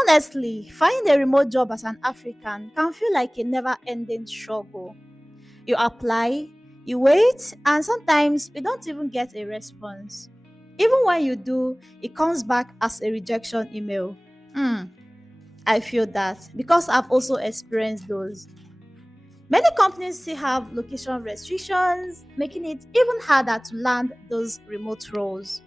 Honestly, finding a remote job as an African can feel like a never ending struggle. You apply, you wait, and sometimes you don't even get a response. Even when you do, it comes back as a rejection email. Hmm, I feel that because I've also experienced those. Many companies still have location restrictions, making it even harder to land those remote roles.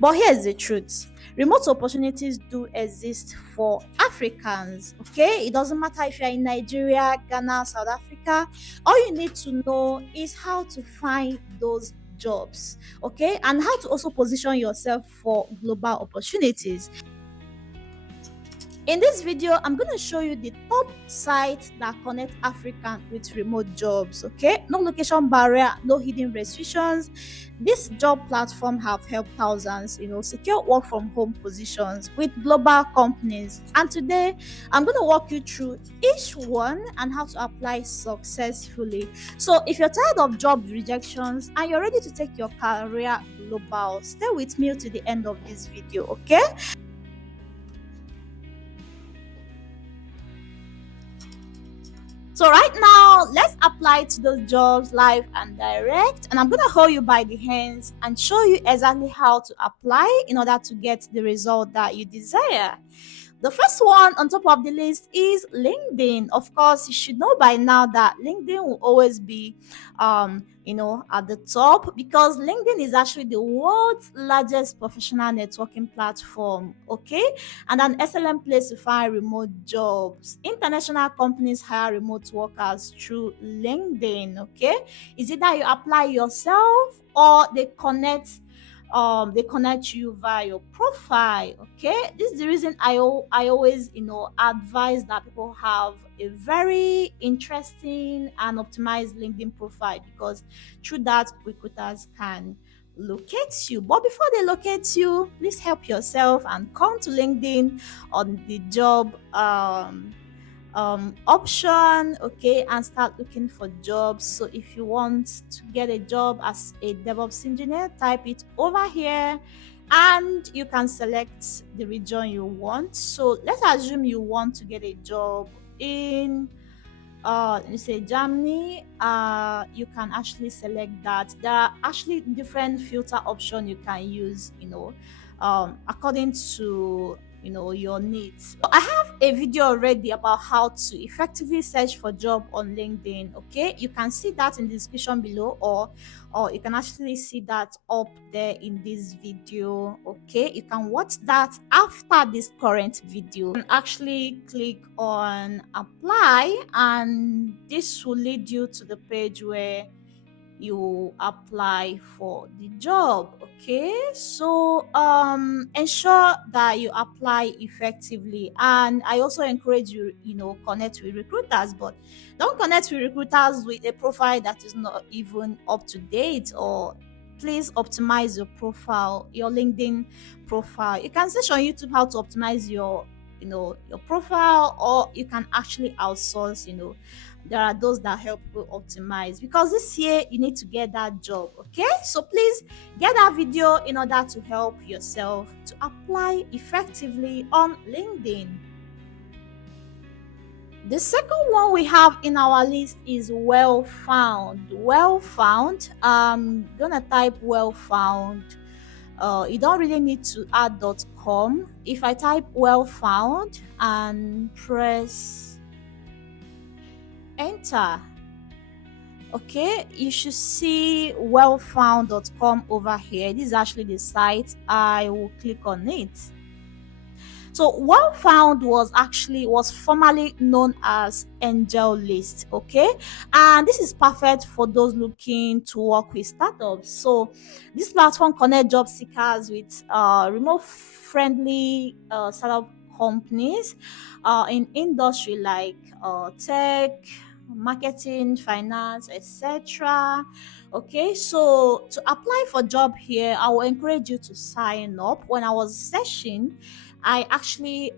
But here's the truth: remote opportunities do exist for Africans. Okay, it doesn't matter if you're in Nigeria, Ghana, South Africa. All you need to know is how to find those jobs, okay, and how to also position yourself for global opportunities. In this video, I'm going to show you the top sites that connect African with remote jobs. Okay, no location barrier, no hidden restrictions. This job platform have helped thousands, secure work from home positions with global companies. And today, I'm going to walk you through each one and how to apply successfully. So, if you're tired of job rejections and you're ready to take your career global, stay with me to the end of this video. Okay. So right now, let's apply to those jobs live and direct. And I'm going to hold you by the hands and show you exactly how to apply in order to get the result that you desire. The first one on top of the list is LinkedIn. Of course, you should know by now that LinkedIn will always be, at the top because LinkedIn is actually the world's largest professional networking platform. Okay, and an excellent place to find remote jobs. International companies hire remote workers through LinkedIn. Okay, is it that you apply yourself or they connect you via your profile. Okay, this is the reason I always advise that people have a very interesting and optimized LinkedIn profile, because through that recruiters can locate you. But before they locate you, please help yourself and come to LinkedIn on the job option, okay, and start looking for jobs. So if you want to get a job as a DevOps engineer, type it over here and you can select the region you want. So let's assume you want to get a job in let me say Germany. You can actually select that. There are actually different filter options you can use, according to your needs. So I have a video already about how to effectively search for job on LinkedIn. Okay, you can see that in the description below, or you can actually see that up there in this video. Okay, you can watch that after this current video. You can actually click on apply and this will lead you to the page where you apply for the job. Okay, so ensure that you apply effectively, and I also encourage you, connect with recruiters, but don't connect with recruiters with a profile that is not even up to date. Or please optimize your profile, your LinkedIn profile. You can search on YouTube how to optimize your profile, or you can actually outsource. There are those that help people optimize, because this year you need to get that job. Okay, so please get that video in order to help yourself to apply effectively on LinkedIn. The second one we have in our list is Wellfound. Wellfound, I'm gonna type Wellfound. You don't really need to add .com. If I type Wellfound and press enter, okay, you should see wellfound.com over here. This is actually the site. I will click on it. So Wellfound was formerly known as Angel List. Okay, and this is perfect for those looking to work with startups. So this platform connects job seekers with remote friendly startup companies in industry like tech, marketing, finance, etc. Okay, so to apply for job here, I will encourage you to sign up. When I was searching, I actually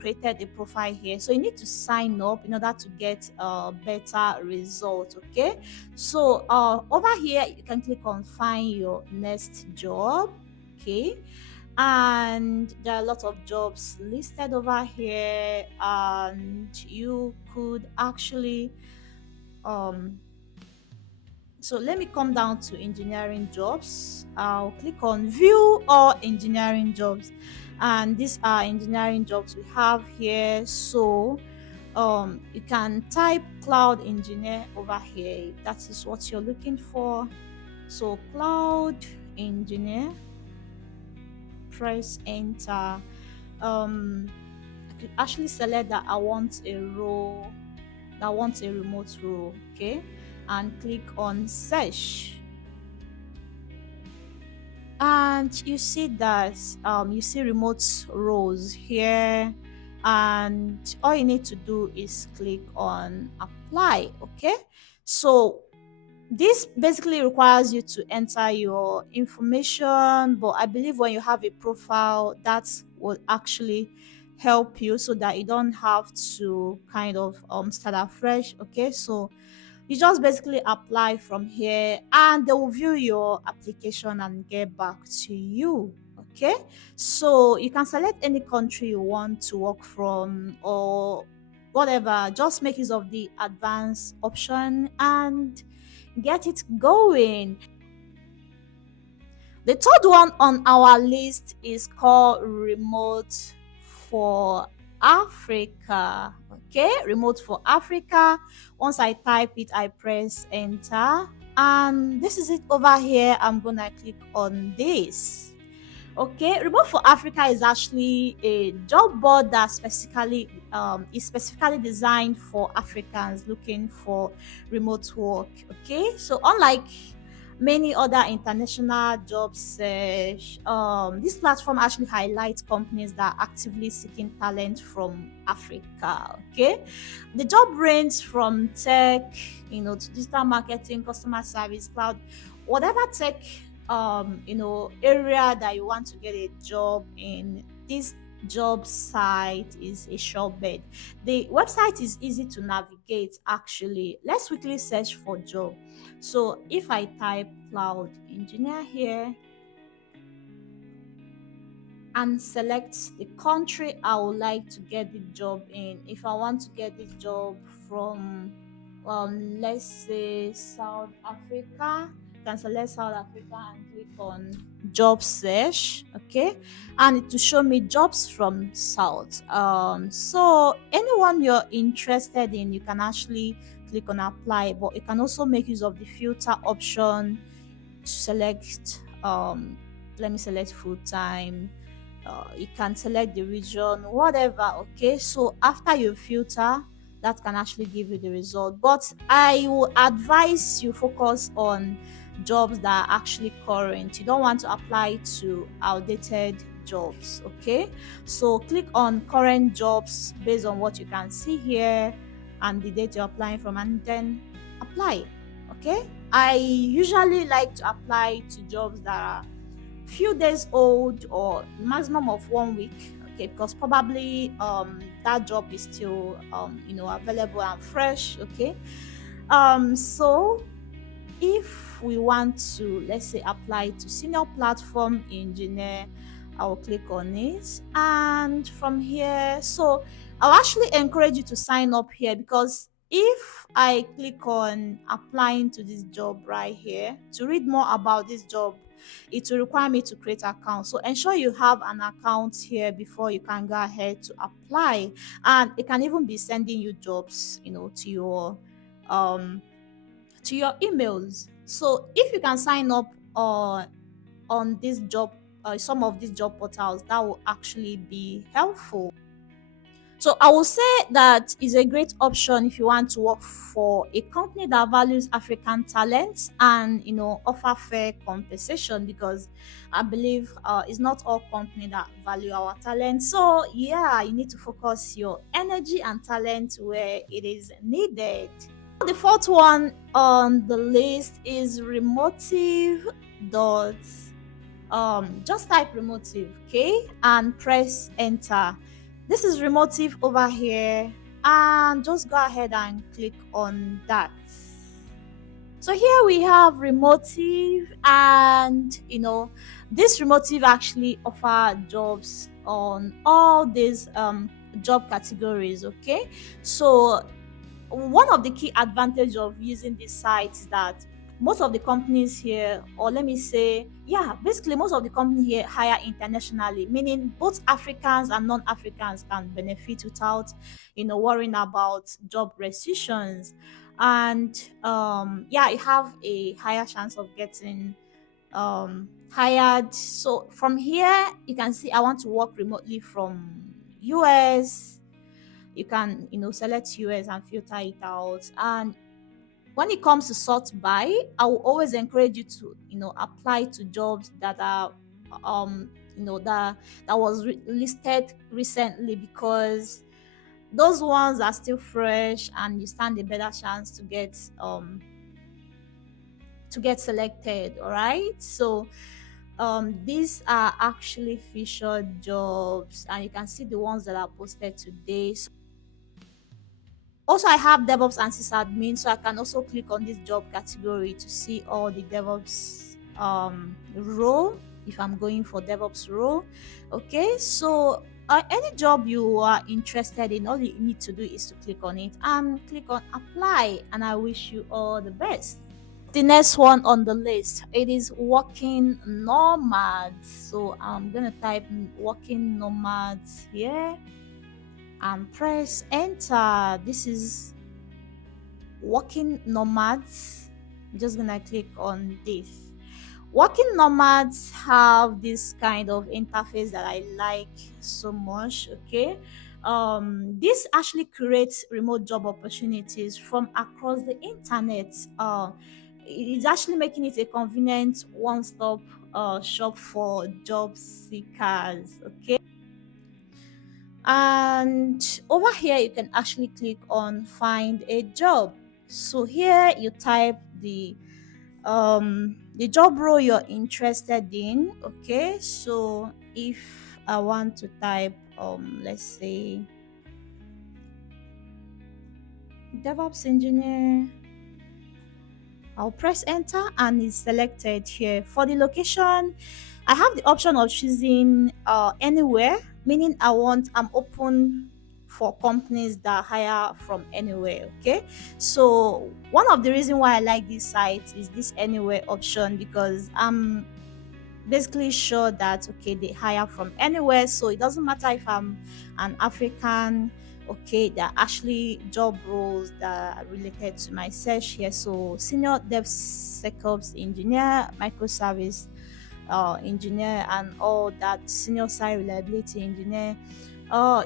created a profile here, so you need to sign up in order to get better results. Okay, so over here you can click on find your next job. Okay, and there are a lot of jobs listed over here, and you could actually um so let me come down to engineering jobs. I'll click on view all engineering jobs, and these are engineering jobs we have here. So you can type cloud engineer over here if that is what you're looking for. So cloud engineer, press enter. I could actually select that I want a role, that wants a remote role, okay, and click on search. And you see that you see remote roles here, and all you need to do is click on apply. Okay, so this basically requires you to enter your information, but I believe when you have a profile, that will actually help you so that you don't have to kind of start afresh. Okay, so you just basically apply from here, and they will view your application and get back to you. Okay, so you can select any country you want to work from or whatever. Just make use of the advanced option and get it going. The third one on our list is called Remote for Africa. Okay, Remote for Africa. Once I type it, I press enter. And this is it over here. I'm gonna click on this. Okay, Remote for Africa is actually a job board that specifically designed for Africans looking for remote work. Okay, so unlike many other international job search, this platform actually highlights companies that are actively seeking talent from Africa. Okay, the job range from tech, to digital marketing, customer service, cloud, whatever tech area that you want to get a job in. This job site is a sure bet. The website is easy to navigate. Actually, let's quickly search for job. So if I type cloud engineer here and select the country I would like to get the job in, if I want to get the job from let's say South Africa, you can select South Africa and click on job search. Okay, and it will show me jobs from South. So anyone you're interested in, you can actually click on apply, but you can also make use of the filter option to select let me select full time. You can select the region, whatever. Okay, so after you filter, that can actually give you the result, but I will advise you focus on jobs that are actually current. You don't want to apply to outdated jobs. Okay, so click on current jobs based on what you can see here and the date you're applying from, and then apply. Okay, I usually like to apply to jobs that are few days old or maximum of 1 week. Okay, because probably that job is still available and fresh. Okay, so if we want to, let's say, apply to senior platform engineer, I will click on it, and from here, so I'll actually encourage you to sign up here, because if I click on applying to this job right here, to read more about this job, it will require me to create an account. So ensure you have an account here before you can go ahead to apply, and it can even be sending you jobs um to your emails. So if you can sign up on this job, some of these job portals, that will actually be helpful. So I will say that is a great option if you want to work for a company that values African talents and offer fair compensation, because I believe it's not all companies that value our talent. So yeah, you need to focus your energy and talent where it is needed. The fourth one on the list is Remotive. Dot just type Remotive, okay, and press enter. This is Remotive over here, and just go ahead and click on that. So here we have Remotive, and this Remotive actually offer jobs on all these job categories. Okay, so one of the key advantage of using this site is that most of the companies here, or let me say, yeah, basically most of the companies here hire internationally, meaning both Africans and non-Africans can benefit without worrying about job restrictions. And yeah, you have a higher chance of getting hired. So from here you can see I want to work remotely from US. You can select US and filter it out. And when it comes to sort by, I will always encourage you to apply to jobs that are that was listed recently, because those ones are still fresh and you stand a better chance to get selected. All right, so these are actually featured jobs, and you can see the ones that are posted today. So also, I have DevOps and sysadmin, so I can also click on this job category to see all the DevOps role if I'm going for DevOps role. Okay, so any job you are interested in, all you need to do is to click on it and click on apply. And I wish you all the best. The next one on the list, it is working nomads. So I'm gonna type working nomads here and press enter. This is working nomads. I'm just gonna click on this. Working nomads have this kind of interface that I like so much. Okay, this actually creates remote job opportunities from across the internet. It's actually making it a convenient one-stop shop for job seekers. Okay, and over here you can actually click on find a job. So here you type the job role you're interested in. Okay, so if I want to type let's say DevOps engineer, I'll press enter and it's selected here. For the location, I have the option of choosing anywhere, meaning I'm open for companies that hire from anywhere. Okay, so one of the reasons why I like this site is this anywhere option, because I'm basically sure that okay, they hire from anywhere, so it doesn't matter if I'm an African. Okay, there are actually job roles that are related to my search here. So senior DevSecOps engineer, microservice engineer, and all that, senior site reliability engineer.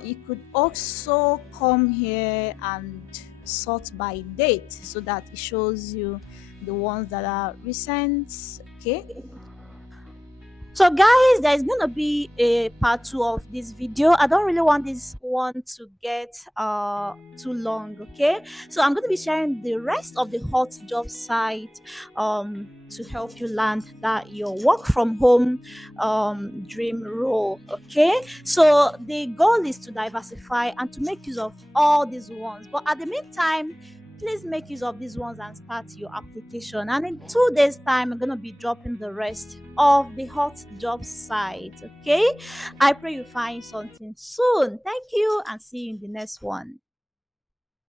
You could also come here and sort by date so that it shows you the ones that are recent. Okay, so guys, there's gonna be a part two of this video. I don't really want this one to get too long. Okay, so I'm gonna be sharing the rest of the hot job site to help you land that your work from home dream role. Okay, so the goal is to diversify and to make use of all these ones, but at the meantime, please make use of these ones and start your application. And in 2 days time, I'm going to be dropping the rest of the hot job site. Okay, I pray you find something soon. Thank you and see you in the next one.